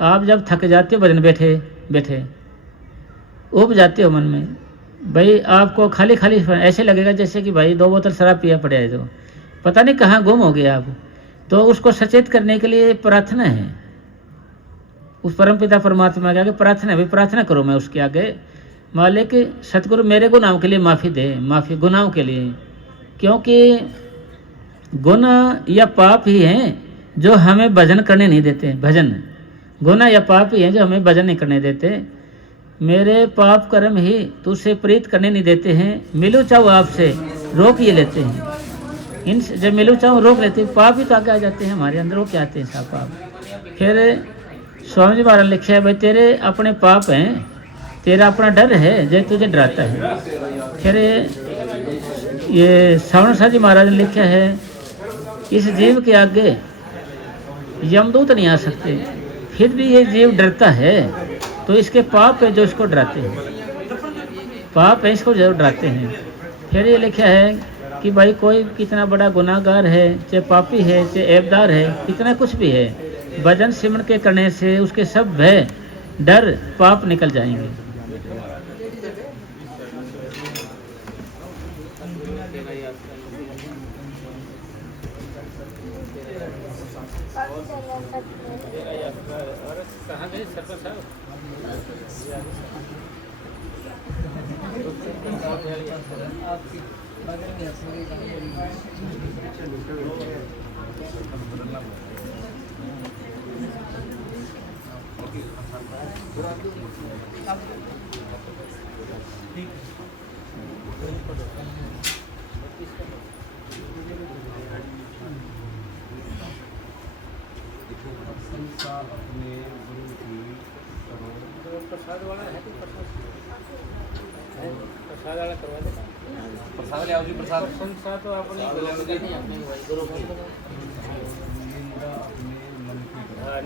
आप जब थक जाते हो भजन बैठे बैठे, ऊब जाते हो मन में, भाई आपको खाली खाली ऐसे लगेगा जैसे कि भाई 2 बोतल शराब पिया पड़े है, तो पता नहीं कहाँ गुम हो गया आप। तो उसको सचेत करने के लिए प्रार्थना है, उस परम पिता परमात्मा के आगे प्रार्थना है, भाई प्रार्थना करो मैं उसके आगे, मालिक सतगुरु मेरे गुनाहों के लिए माफ़ी दे, माफ़ी गुनाहों के लिए, क्योंकि गुनाह या पाप ही हैं जो हमें भजन करने नहीं देते। भजन गुनाह या पाप ही हैं जो हमें भजन नहीं करने देते। मेरे पाप कर्म ही तुझसे प्रीत करने नहीं देते हैं, मिलूँ चाहो आपसे रोक ये लेते हैं। इन जब मिलूँ चाहो रोक लेते हैं, पाप ही तो आगे आ जाते हैं हमारे अंदर, वो क्या आते हैं सब पाप। फिर स्वामी जी महाराज लिखे है, भाई तेरे अपने पाप हैं, तेरा अपना डर है जो तुझे डराता है। फिर ये श्रवण शाह जी महाराज ने लिखा है, इस जीव के आगे यमदूत नहीं आ सकते, फिर भी ये जीव डरता है, तो इसके पाप है जो इसको डराते हैं, पाप है इसको जरूर डराते हैं। फिर ये लिखा है कि भाई कोई कितना बड़ा गुनाहगार है, चाहे पापी है, चाहे ऐबदार है, कितना कुछ भी है, भजन सिमरन के करने से उसके सब भय डर पाप निकल जाएंगे। कहाँ गए सरपंच साहब? अपने गुरु की प्रसाद वाला है, प्रसाद वाला करवा देगा। प्रसाद ले आओ जी, प्रसाद प्रशंसा तो अपने गुरु की,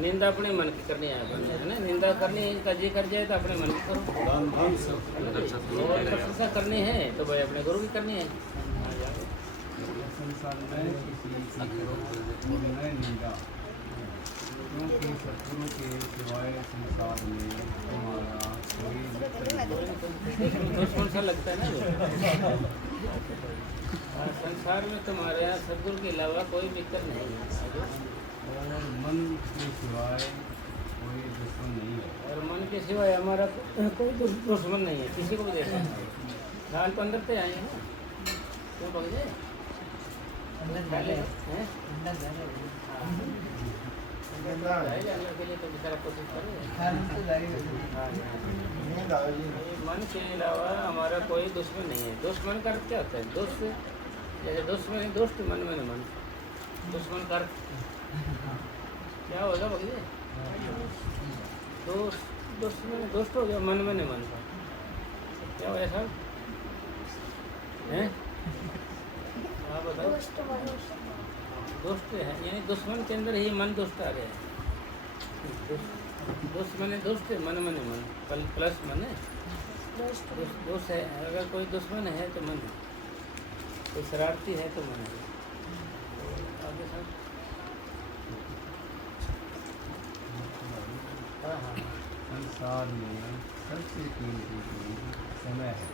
निंदा अपने मन की करनी है, है ना, निंदा करनी है, इनका जी कर जाए तो अपने मन की करो, और प्रशंसा करनी है तो भाई अपने गुरु की करनी है। क्योंकि सतगुरु के सिवाय संसार में तुम्हारा कोई दुश्मन सा लगता है ना संसार में तुम्हारे यहाँ सतगुरु के अलावा कोई मित्र नहीं है, और मन के सिवाय कोई दुश्मन नहीं है, और मन के सिवाय हमारा कोई दुश्मन नहीं है, किसी को भी देखना है। साल 15 पे आए हैं ना, क्यों पक जाए के लिए तो बेचारा कोशिश करे। मन के अलावा हमारा कोई दुश्मन नहीं है। दुश्मन का क्या होता है? दोस्त, जैसे दुश्मन दोस्त मन में मन, दुश्मन कर क्या होगा भैया? दोस्त हो गया मन में मन का, क्या हो ऐसा है? आप बताओ। दोस्त है यानी दुश्मन के अंदर ही मन दोस्त आ गया। दुश्मन दोस्त है, मन प्लस मन है, दोस्त है। अगर कोई दुश्मन है तो मन है, कोई शरारती है तो मन है। आगे सर हाँ संसार में सबसे कीमती चीज समय है।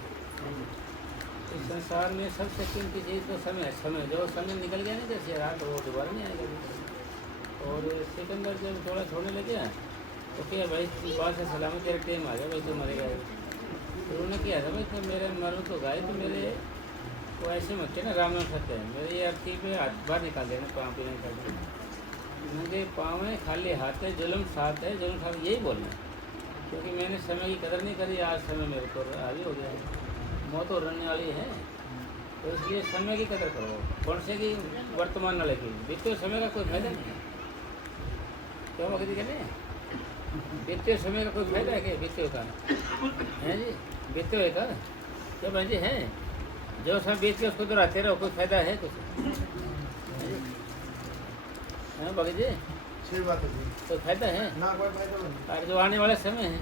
इस संसार में सबसे कीमती चीज़ तो समय है। समय जो समय निकल गया ना जैसे रात, वो दोबारा नहीं आएगा। और सिकंदर जब थोड़ा छोड़ने लगे तो क्या भाई बात से सलामत तेरा टाइम आ गया, भाई तो मरेगा। तो उन्होंने किया था भाई तो मेरे मरूँ तो गाय तो मेरे को ऐसे मत ना, राम नाम सत्य है, मेरे ये अर्थी पे हाथ बाहर निकाल देना, पाँव पे नहीं निकाल देना। मुझे पाँव है, खाली हाथ है, जुल्म साथ है, जुल्म साथ, यही बोलना। क्योंकि मैंने समय की कदर नहीं करी, आज समय मेरे को हावी हो गया है, मौत हो रहने वाली है। तो इसलिए समय की कदर करो, कौन से की वर्तमान न लगे। बीते समय का कोई फायदा नहीं है। क्यों वक्त कहने बीते समय का कोई फायदा है क्या? बीते का है जी, बीते हुए का क्या भाई जी है? जो समय बीत के उसको दोहराते रहो, कोई फायदा है कुछ? है भगत जी, सही बात है जी, कोई फायदा है ना कोई फायदा नहीं। और जो आने वाला समय है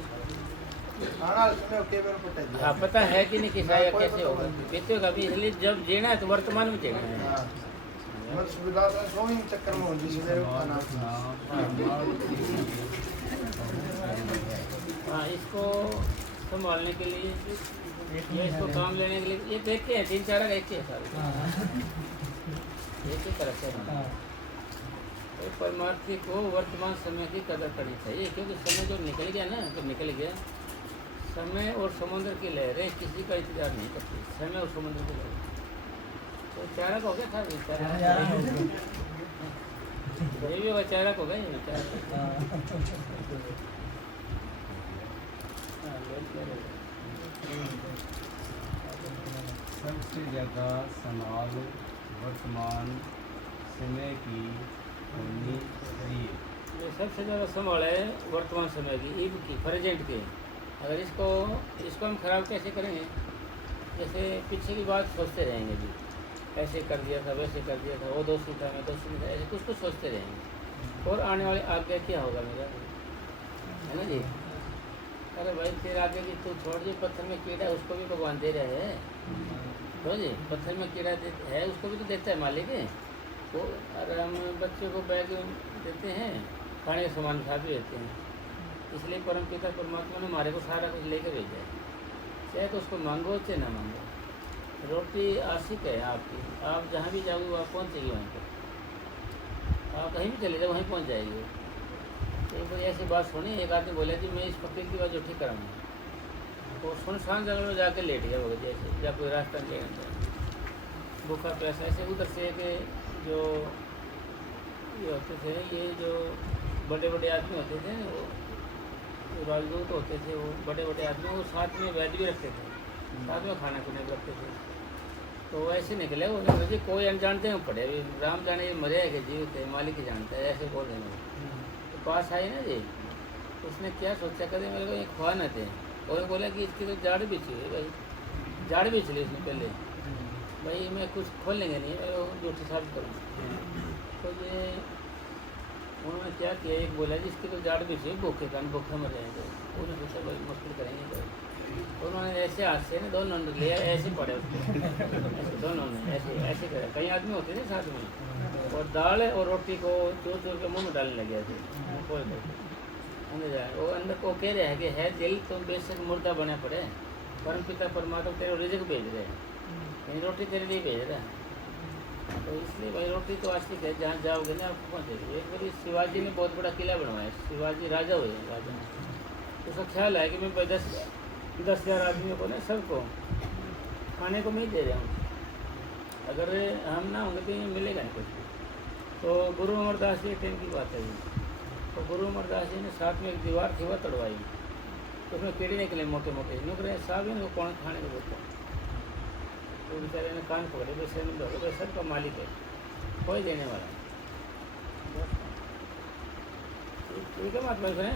आना समय के बारे में पता है जी। हाँ, पता है कि नहीं किस आएगा, कैसे होगा, बीते का भी। इसलिए जब जीना है तो वर्तमान में जीना है। हाँ, मत सुविधा से सोई चक्कर में होती है खाना हाँ, इसको संभालने के लिए या इसको काम लेने के लिए ये देखते हैं 3-4 एक ही है सारे एक ही तरह से तो परमार्थी को वर्तमान समय की कदर करनी चाहिए, क्योंकि समय जो निकल गया ना, तो निकल गया। समय और समुद्र की लहरें किसी का इंतजार नहीं करती, समय और समुद्र की लहरें। तो चारा को हो गया था ये भी चारा को गए सबसे ज़्यादा संभाल वर्तमान समय की होनी चाहिए। ये सबसे ज़्यादा संभाल है वर्तमान समय की, ईब की, प्रेजेंट की। अगर इसको हम खराब कैसे करेंगे? जैसे पीछे की बात सोचते रहेंगे जी, ऐसे कर दिया था, वैसे कर दिया था, वो दोषी था, मैं दोषी नहीं था, ऐसे कुछ सोचते रहेंगे। और आने वाले आगे क्या होगा मेरा, है ना जी? अरे भाई फिर आगे की तू छोड़ जी, पत्थर में कीड़ा उसको भी भगवान दे रहे हैं, तो जी पत्थर में कीड़ा है उसको भी तो देता है मालिक है। तो अरे हम बच्चों को बैग देते हैं, खाने का सामान खा भी देते हैं, इसलिए परम पिता परमात्मा ने हमारे को सारा कुछ लेकर भेजा है, चाहे तो उसको मांगो चाहे ना मांगो। रोटी आशिक है आपकी, आप जहाँ भी जाओगे वहाँ पहुँचेगी, वहीं पर आप कहीं भी चले जाओ वहीं पहुँच जाएगी। एक बार ऐसी बात सुनी, एक आदमी बोला कि मैं इस फकीर की बात जो ठीक कराऊंगा, तो सुनसान जगह में जाके लेट गया वो, जैसे या कोई रास्ता ले भूखा प्यासा ऐसे। उधर से कि जो ये होते थे, ये जो बड़े बड़े आदमी होते थे, वो राजदूत होते थे, वो बड़े बड़े आदमी, वो साथ में वैद्य भी रखते थे, साथ में खाना पीना भी रखते थे। तो ऐसे निकले वो, मुझे कोई अनजानते में पड़े, राम जाने मरे है कि जीवित है, मालिक ही जानता है, ऐसे बोल रहे तो पास आई ना जी, उसने क्या सोचा, कदे मेरे को ये खुआ न थे, और बोला कि इसकी तो जाड़ बिछी हुई भाई, जाड़ बिछ ली उसने पहले, भाई मैं कुछ खोलेंगे नहीं, मैं झूठी साबित करूँ। तो ये उन्होंने क्या किया, एक बोला जी इसकी तो जाड़ बिछी हुई, भूखे कारण भूखे मर जाएंगे, उन्होंने सोचा भाई मुश्किल करेंगे तो उन्होंने ऐसे हाथ से ना दोनों लिया, ऐसे पड़े उसको, ऐसे दोनों ने ऐसे ऐसे करे। कई आदमी होते थे साथ में, और दाल और रोटी को चोर चोर के मुँह में डालने लगे थे, अंदर जाए वो अंदर को कह रहे हैं कि है दिल तो बेशक मुर्दा बने पड़े, परम पिता परमात्मा तेरे रिज़्क भेज रहे हैं, यानी रोटी तेरे लिए भेज रहा है। तो इसलिए भाई रोटी तो आशिक है, जहाँ जाओगे ना आपको पहुँचेगी। एक बार शिवाजी ने बहुत बड़ा किला बनवाया, शिवाजी राजा हुए, राजा उसका ख्याल है कि मैं 10,000 आदमियों को ना सबको खाने को नहीं दे रहा हूँ, अगर हम ना होंगे तो ये मिलेगा नहीं कुछ। तो गुरु अमरदास जी टाइम की बात है ये, तो गुरु अमरदास जी ने साथ में एक दीवार थी वह तोड़वाई, तो उसमें कीड़े निकले मोटे मोटे, नुकरे साहब इनको कौन खाने को बोलता। तो बेचारे ने कान पकड़े, वैसे नहीं सब का मालिक है, कोई देने वाला। ठीक है महात्मा सुने